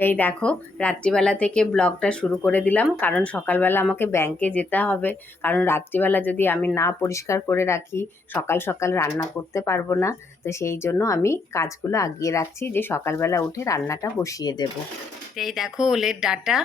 এই দেখো, রাত্রিবেলা থেকে ব্লগটা শুরু করে দিলাম। কারণ সকালবেলা আমাকে ব্যাংকে যেতে হবে। কারণ রাত্রিবেলা যদি আমি না পরিষ্কার করে রাখি, সকাল সকাল রান্না করতে পারব না। তো সেই জন্য আমি কাজগুলো আগিয়ে রাখছি যে সকালবেলা উঠে রান্নাটা বসিয়ে দেব। এই দেখো, ওলের ডাটা।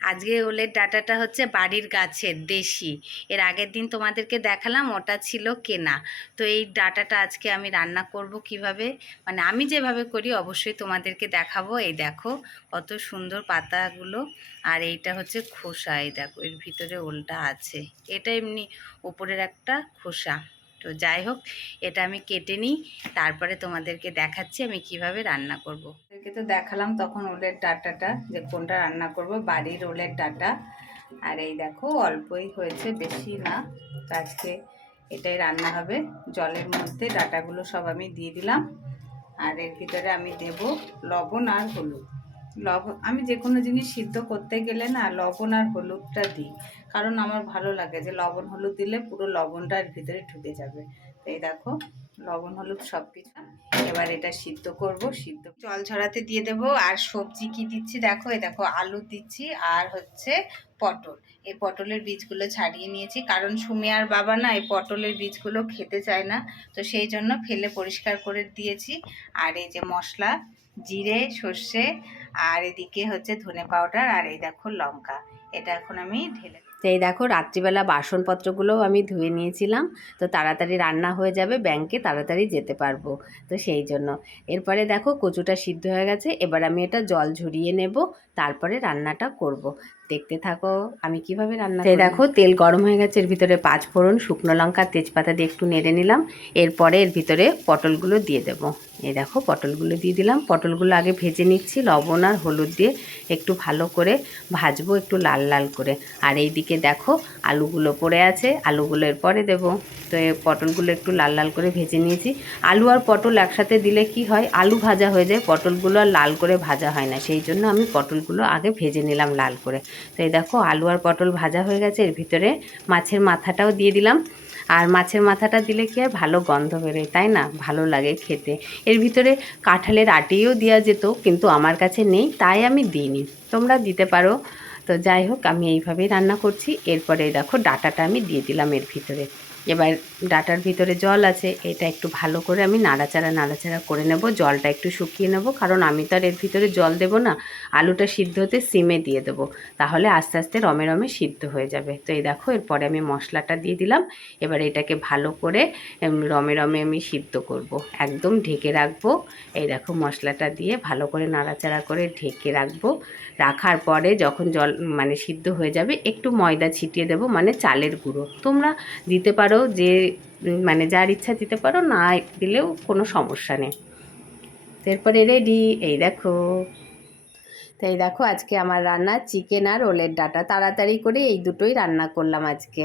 আজকে ওলের ডাটাটা হচ্ছে বাড়ির গাছের, দেশি। এর আগের দিন তোমাদেরকে দেখালাম ওটা ছিল কেনা। তো এই ডাটাটা আজকে আমি রান্না করব কীভাবে? মানে আমি যেভাবে করি অবশ্যই তোমাদেরকে দেখাবো। এই দেখো কত সুন্দর পাতাগুলো। আর এইটা হচ্ছে খোসা, এই দেখো এর ভিতরে ওলটা আছে। এটা এমনি উপরের একটা খোসা। তো যাই হোক, এটা আমি কেটে নিই। তারপরে তোমাদেরকে দেখাচ্ছি আমি কীভাবে রান্না করব। তোমাদেরকে তো দেখালাম তখন ওলের ডাটাটা যে কোনটা রান্না করব, বাড়ির ওলের ডাটা। আর এই দেখো, অল্পই হয়েছে, বেশি না। তো আজকে এটাই রান্না হবে। জলের মধ্যে ডাটাগুলো সব আমি দিয়ে দিলাম। আর এর ভিতরে আমি দেব লবণ আর হলুদ। লবণ আমি যে কোনো জিনিস সিদ্ধ করতে গেলে না লবণ আর হলুদটা দিই। কারণ আমার ভালো লাগে যে লবণ হলুদ দিলে পুরো লবণটা এর ভিতরে ঢুকে যাবে। এই দেখো, লবণ হলুদ সব কিছু এবার এটা সিদ্ধ করব, সিদ্ধ জল ঝরাতে দিয়ে দেবো। আর সবজি কি দিচ্ছি দেখো, এই দেখো আলু দিচ্ছি আর হচ্ছে পটল। এই পটলের বীজগুলো ছাড়িয়ে নিয়েছি। কারণ সুমি আর বাবা না এই পটলের বীজগুলো খেতে চায় না। তো সেই জন্য ফেলে পরিষ্কার করে দিয়েছি। আর এই যে মশলা, জিরে, সর্ষে আর এদিকে হচ্ছে ধনে পাউডার আর এই দেখো লঙ্কা। এটা এখন আমি ঢেলে তো এই দেখো রাত্রিবেলা বাসনপত্রগুলোও আমি ধুয়ে নিয়েছিলাম। তো তাড়াতাড়ি রান্না হয়ে যাবে ব্যাংকে তাড়াতাড়ি যেতে পারব। তো সেই জন্য। এরপরে দেখো কচুটা সিদ্ধ হয়ে গেছে এবার আমি এটা জল ঝরিয়ে নেব তারপরে রান্নাটা করব। দেখতে থাকো আমি কীভাবে রান্না এই দেখো তেল গরম হয়ে গেছে এর ভিতরে পাঁচ ফোড়ন শুকনো লঙ্কা তেজপাতা দিয়ে একটু নেড়ে নিলাম। এরপরে এর ভিতরে পটলগুলো দিয়ে দেবো। এই দেখো পটলগুলো দিয়ে দিলাম। পটলগুলো আগে ভেজে নিচ্ছি, লবণ আর হলুদ দিয়ে একটু ভালো করে ভাজবো একটু লাল লাল করে। আর এই দিকে দেখো আলুগুলো পড়ে আছে, আলুগুলো এরপরে দেবো। তো এই পটলগুলো একটু লাল লাল করে ভেজে নিয়েছি। আলু আর পটল একসাথে দিলে কি হয়, আলু ভাজা হয়ে যায়, পটলগুলো আর লাল করে ভাজা হয় না। সেই জন্য আমি পটলগুলো আগে ভেজে নিলাম লাল করে। তো এই দেখো আলু আর পটল ভাজা হয়ে গেছে, এর ভিতরে মাছের মাথাটাও দিয়ে দিলাম। আর মাছের মাথাটা দিলে কি হয়? ভালো গন্ধ বেরোয়, তাই না? ভালো লাগে খেতে। এর ভিতরে কাঁঠালের আটিও দেওয়া যেত, কিন্তু আমার কাছে নেই, তাই আমি দিইনি। তোমরা দিতে পারো। তো যাই হোক, আমি এইভাবেই রান্না করছি। এরপরে দেখো, ডাটাটা আমি দিয়ে দিলাম এর ভিতরে। এবার ডাটার ভিতরে জল আছে, এটা একটু ভালো করে আমি নাড়াচাড়া নাড়াচাড়া করে নেব, জলটা একটু শুকিয়ে নেব, কারণ আমি তো আর এর ভিতরে জল দেব না, আলুটা সিদ্ধ হতে সিমে দিয়ে দেবো, তাহলে আস্তে আস্তে রমে রমে সিদ্ধ হয়ে যাবে তো এই দেখো, এরপরে আমি মশলাটা দিয়ে দিলাম, এবার এটাকে ভালো করে রমে রমে আমি সিদ্ধ করব। একদম ঢেকে রাখব, এই দেখো মশলাটা দিয়ে ভালো করে নাড়াচাড়া করে ঢেকে রাখব, রাখার পরে যখন জল মানে সিদ্ধ হয়ে যাবে, একটু ময়দা ছিটিয়ে দেবো মানে চালের গুঁড়ো, তোমরা দিতে পারো যে মানে যার ইচ্ছা দিতে পারো, না দিলেও কোনো সমস্যা নেই। এরপরে রেডি এই দেখো। তো এই দেখো, আজকে আমার রান্না চিকেন আর ওলের ডাটা। তাড়াতাড়ি করে এই দুটোই রান্না করলাম আজকে।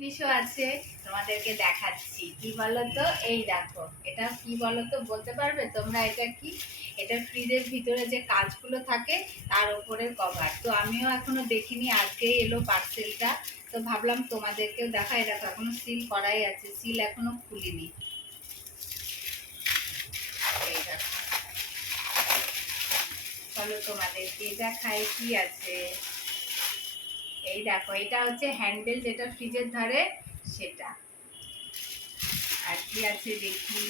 জিনিসও আছে, তোমাদেরকে দেখাচ্ছি। কি বলো তো এই দেখো, এটা কি বলো তো বলতে পারবে তোমরা এটা কি? এটা ফ্রিজের ভিতরে যে কাজগুলো থাকে, তার উপরে কভার। তো আমিও এখনও দেখিনি, আজকে এলো পার্সেলটা। তো ভাবলাম তোমাদেরকেও দেখো এখনও সিল করাই আছে সিল এখনও খুলিনি। চলো তোমাদেরকে দেখাই কি আছে। এই দেখো, এটা হচ্ছে হ্যান্ডেল যেটা ফ্রিজের ধরে, সেটা। আর কি আছে দেখি?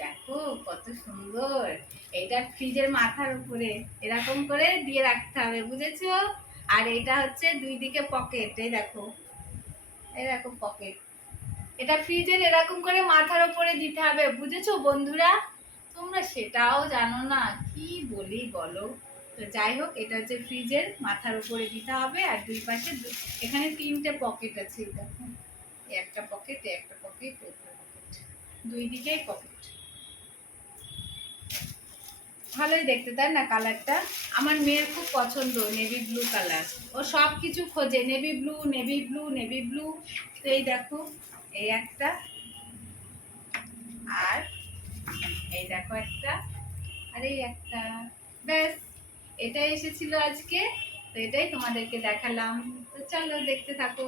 দেখো, কত সুন্দর। এটা ফ্রিজের মাথার উপরে, এরকম করে দিয়ে রাখতে হবে, বুঝেছ? আর এটা হচ্ছে দুই দিকে পকেট এই দেখো। এরকম পকেট এটা ফ্রিজের এরকম করে মাথার উপরে দিতে হবে, বুঝেছ বন্ধুরা? তোমরা সেটাও জানো না, কি বলি বলো? তো যাই হোক, এটা হচ্ছে ফ্রিজের মাথার উপরে দিতে হবে আর দুই পাশে এখানে তিনটে পকেট আছে দেখো। একটা পকেট একটা পকেট একটা পকেট। দুই দিকেই পকেট। ভালোই দেখতে, তাই না কালারটা? আমার মেয়ের খুব পছন্দ নেভি ব্লু কালার। ও সব কিছু খোঁজে, navy blue navy blue navy blue. তো এই দেখো, এই একটা আর এই দেখো একটা, আর এই একটা। ব্যাস। এটাই এসেছিল আজকে, তো এটাই তোমাদেরকে দেখালাম। তো চলো, দেখতে থাকো।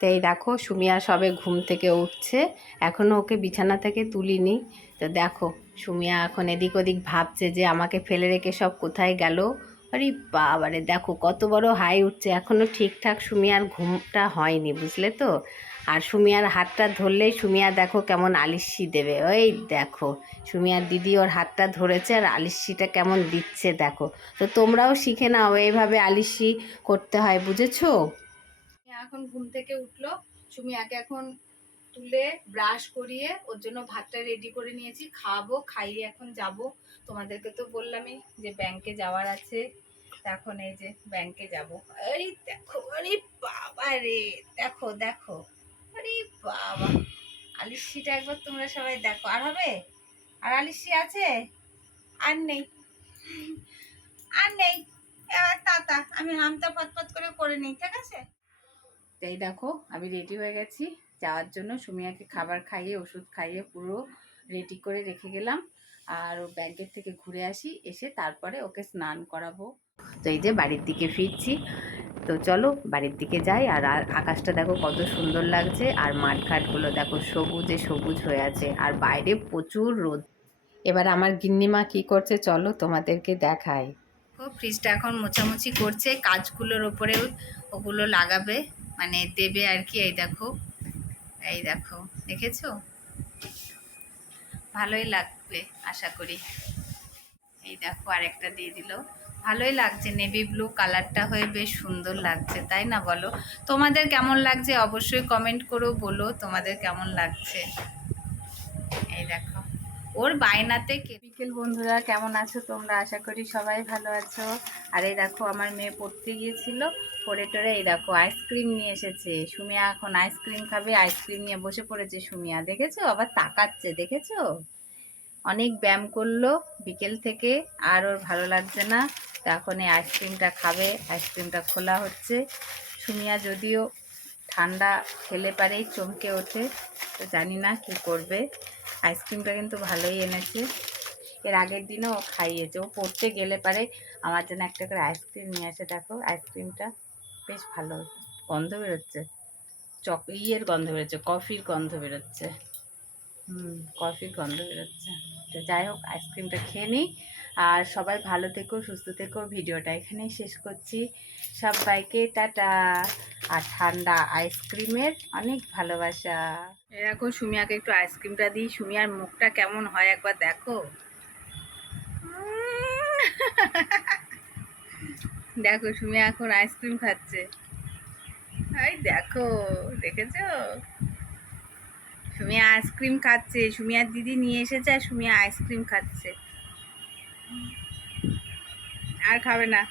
তো এই দেখো, সুমিয়া সবে ঘুম থেকে উঠছে। এখনও ওকে বিছানা থেকে তুলিনি। তো দেখো, সুমিয়া এখন এদিক ওদিক ভাবছে যে আমাকে ফেলে রেখে সব কোথায় গেল। আরে বাবারে, দেখো কত বড় হাই উঠছে। এখনও ঠিকঠাক সুমিয়ার ঘুমটা হয়নি, বুঝলে তো? আর সুমিয়ার হাতটা ধরলেই সুমিয়া দেখো কেমন আলিস্যি দেবে। ওই দেখো, সুমিয়ার দিদি ওর হাতটা ধরেছে আর আলিস্যিটা কেমন দিচ্ছে দেখো। তো তোমরাও শিখে নাও এইভাবে আলিস্যি করতে হয়, বুঝেছ? এখন ঘুম থেকে উঠল। সুমিয়াকে এখন তুলে ব্রাশ করিয়ে ওর জন্য ভাতটা রেডি করে নিয়েছি। খাওয়াবো খাইয়ে এখন যাব। তোমাদেরকে তো বললামই যে ব্যাংকে যাওয়ার আছে। এখন এই যে ব্যাংকে যাব। আরে দেখো, আরে বাবা রে দেখো দেখো। আরে বাবা। আলিশিটা একবার তোমরা সবাই দেখো। আর হবে? আর আলিশি আছে? আর নেই। আর নেই। এবার তাতা, আমি হামতা পতপত করে করে নিই, ঠিক আছে? এই দেখো, আমি রেডি হয়ে গেছি। যাওয়ার জন্য সুমিয়াকে খাবার খাইয়ে, ওষুধ খাইয়ে পুরো রেডি করে রেখে গেলাম। আর ব্যাংকের থেকে ঘুরে আসি, এসে তারপরে ওকে স্নান করাবো। তো এই যে বাড়ির দিকে ফিরছি। তো চলো বাড়ির দিকে যাই আর আকাশটা দেখো কত সুন্দর লাগছে আর মাঠঘাটগুলো দেখো সবুজে সবুজ হয়ে আছে আর বাইরে প্রচুর রোদ। এবার আমার গিন্নিমা কি করছে চলো তোমাদেরকে দেখাই। ফ্রিজটা এখন মোছামুছি করছে, কাজগুলোর ওপরে ওগুলো লাগাবে মানে দেবে আর কি, এই দেখো এই দেখো, দেখেছ? ভালোই লাগবে, আশা করি। এই দেখো আরেকটা দিয়ে দিল। ভালোই লাগছে। নেভি ব্লু কালারটা হয়ে বেশ সুন্দর লাগছে, তাই না বলো? তোমাদের কেমন লাগছে অবশ্যই কমেন্ট করো বলো, তোমাদের কেমন লাগছে? এই দেখো, ওর বায়নাতে বিকেল বন্ধুরা, কেমন আছো তোমরা? আশা করি সবাই ভালো আছো। আর এই দেখো, আমার মেয়ে পড়তে গিয়েছিল, পড়ে টরে এই দেখো আইসক্রিম নিয়ে এসেছে। সুমিয়া এখন আইসক্রিম খাবে আইসক্রিম নিয়ে বসে পড়েছে সুমিয়া। দেখেছ? আবার তাকাচ্ছে, দেখেছ? অনেক ব্যায়াম করল, বিকেল থেকে আর ওর ভালো লাগছে না। তো এখন এই আইসক্রিমটা খাবে, আইসক্রিমটা খোলা হচ্ছে। সুমিয়া যদিও ঠান্ডা খেলে পারেই চমকে ওঠে, তো জানি না কি করবে। আইসক্রিমটা কিন্তু ভালোই এনেছে। এর আগের দিনও ও খাইয়েছে। ও পড়তে গেলে পারে, আমার জন্য একটা করে আইসক্রিম নিয়ে আসে। দেখো, আইসক্রিমটা বেশ ভালো গন্ধ বেরোচ্ছে। চক ইয়ের গন্ধ বেরোচ্ছে, কফির গন্ধ বেরোচ্ছে। হুম। কফির গন্ধ বেরোচ্ছে। তো যাই হোক আইসক্রিমটা খেয়ে নিই। আর সবাই ভালো থেকো সুস্থ থেকো। ভিডিওটা এখানেই শেষ করছি। সবাইকে টাটা। আর ঠান্ডা আইসক্রিমের অনেক ভালোবাসা। এরকম সুমিয়াকে একটু আইসক্রিমটা দিই। সুমিয়ার মুখটা কেমন হয় একবার দেখো। দেখো সুমিয়া এখন আইসক্রিম খাচ্ছে। এই দেখো দেখেছ? সুমিয়া আইসক্রিম খাচ্ছে সুমিয়ার দিদি নিয়ে এসেছে আর সুমিয়া আইসক্রিম খাচ্ছে। আর খাবে না।